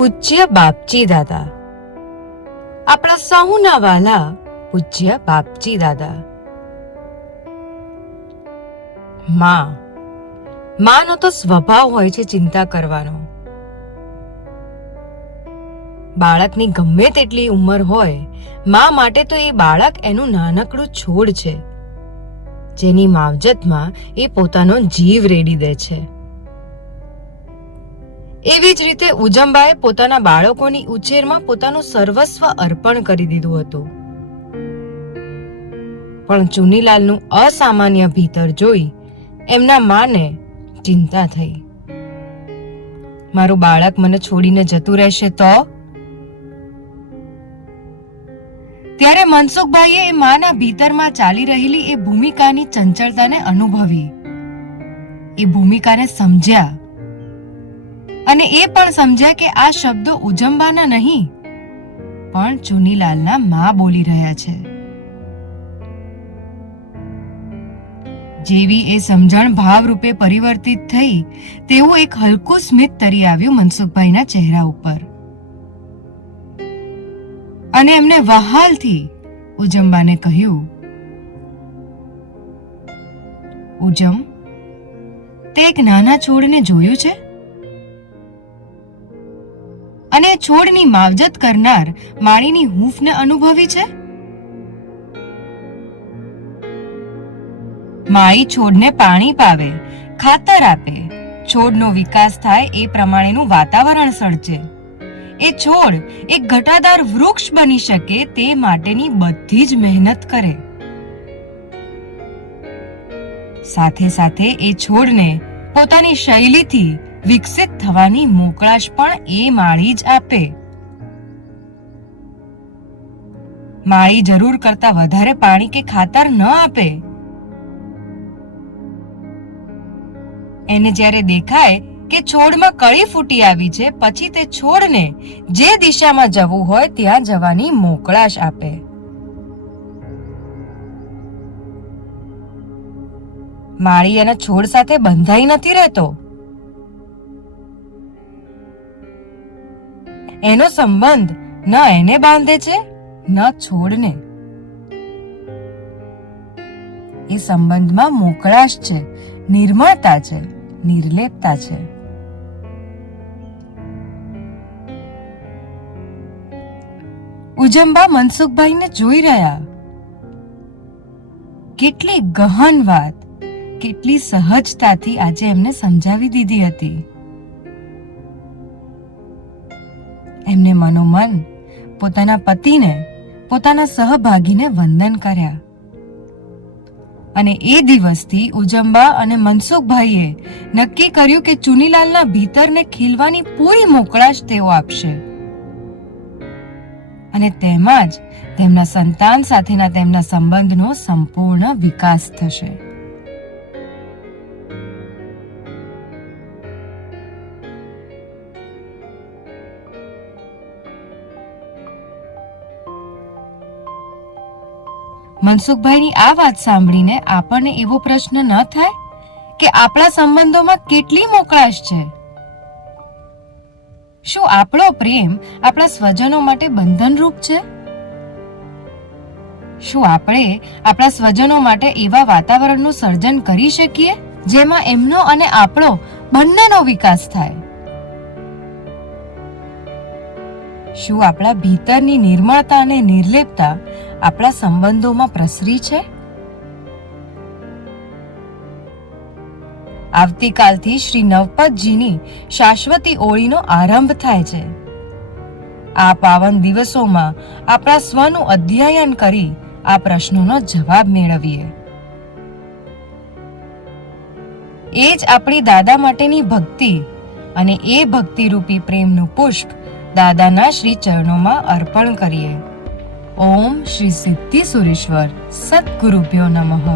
પૂજ્ય બાપજી દાદા. આપણા સહુના વાલા પૂજ્ય બાપજી દાદા. માનો તો સ્વભાવ હોય છે ચિંતા કરવાનો. બાળકની ગમે તેટલી ઉંમર હોય, મા માટે તો એ બાળક એનું નાનકડું છોડ છે, જેની માવજતમાં એ પોતાનો જીવ રેડી દે છે. એવી જ રીતે ઉજમ્બાએ પોતાના બાળકોની ઉછેરમાં પોતાનું સર્વસ્વ અર્પણ કરી દીધું હતું. પણ ચુનીલાલનું અસામાન્ય ભીતર જોઈ એમના માને ચિંતા થઈ. મારું બાળક મને છોડીને જતું રહેશે તો? ત્યારે મનસુખભાઈએ એ માના ભીતરમાં ચાલી રહેલી એ ભૂમિકાની ચંચળતાને અનુભવી, એ ભૂમિકાને સમજ્યા અને એ પણ સમજ્યા કે આ શબ્દો ઉજમ્બાના નહીં પણ ચુનીલાલના મા બોલી રહ્યા છે. જેવી એ સમજણ ભાવરૂપે પરિવર્તિત થઈ તેવું એક હલકું સ્મિત તરી આવ્યું મનસુખભાઈના ચહેરા ઉપર અને એમને વહાલથી ઉજમ્બાને કહ્યું, ઉજમ, તે એક નાના છોડને જોયું છે અને છોડની માવજત કરનાર માળીની હૂંફને અનુભવી છે? માળી છોડને પાણી પાવે, ખાતર આપે, છોડનો વિકાસ થાય એ પ્રમાણેનું વાતાવરણ સર્જે. એ છોડ એક ઘટાદાર વૃક્ષ બની શકે તે માટેની બધી જ મહેનત કરે. સાથે સાથે એ છોડને પોતાની શૈલીથી વિકસિત થવાની મોકળાશ પણ એ માળી જ આપે. માળી જરૂર કરતા વધારે પાણી કે ખાતર ન આપે. એને જ્યારે દેખાય કે છોડમાં કળી ફૂટી આવી છે, પછી તે છોડને જે દિશામાં જવું હોય ત્યાં જવાની મોકળાશ આપે. માળી એના છોડ સાથે બંધાઈ નથી રહેતો. એનો સંબંધ ન એને બાંધે છે ન છોડને. એ સંબંધમાં મોકળાશ છે, નિર્મળતા છે, નિર્લેપતા છે. ઉજમ્બા મનસુખભાઈને જોઈ રહ્યા. કેટલી ગહન વાત, કેટલી સહજતાથી આજે એમને સમજાવી દીધી હતી. એમને મનોમન પોતાના પતિને, પોતાના સહભાગીને વંદન કર્યા અને એ દિવસથી ઉજમ્બા અને મનસુખભાઈએ નક્કી કર્યું કે ચુનીલાલના ભીતરને ખીલવાની પૂરી મોકળાશ તેઓ આપશે અને તેમાં જ તેમના સંતાન સાથેના તેમના સંબંધનો સંપૂર્ણ વિકાસ થશે. મનસુખભાઈની આ વાત સાંભળીને આપણને એવો પ્રશ્ન ન થાય કે આપણા સંબંધોમાં કેટલી મોકળાશ છે? શું આપણો પ્રેમ આપણા સ્વજનો માટે બંધનરૂપ છે? શું આપણે આપણા સ્વજનો માટે એવા વાતાવરણનું સર્જન કરી શકીએ જેમાં એમનો અને આપણો બંનેનો વિકાસ થાય? શું આપણા ભીતરની નિર્મળતા અને નિર્લેપતા આપણા સંબંધોમાં પ્રસરી છે? આવતીકાલથી શ્રી નવપતજીની શાશ્વતી ઓળીનો આરંભ થાય છે. આ પાવન દિવસોમાં આપણા સ્વનું અધ્યયન કરી આ પ્રશ્નોનો જવાબ મેળવીએ. એ જ આપણી દાદા માટેની ભક્તિ અને એ ભક્તિરૂપી પ્રેમનું પુષ્પ દાદાના શ્રી ચરણોમાં અર્પણ કરીએ. ઓમ શ્રી સિદ્ધિ સુરેશ્વર સદગુરુભ્યો નમઃ.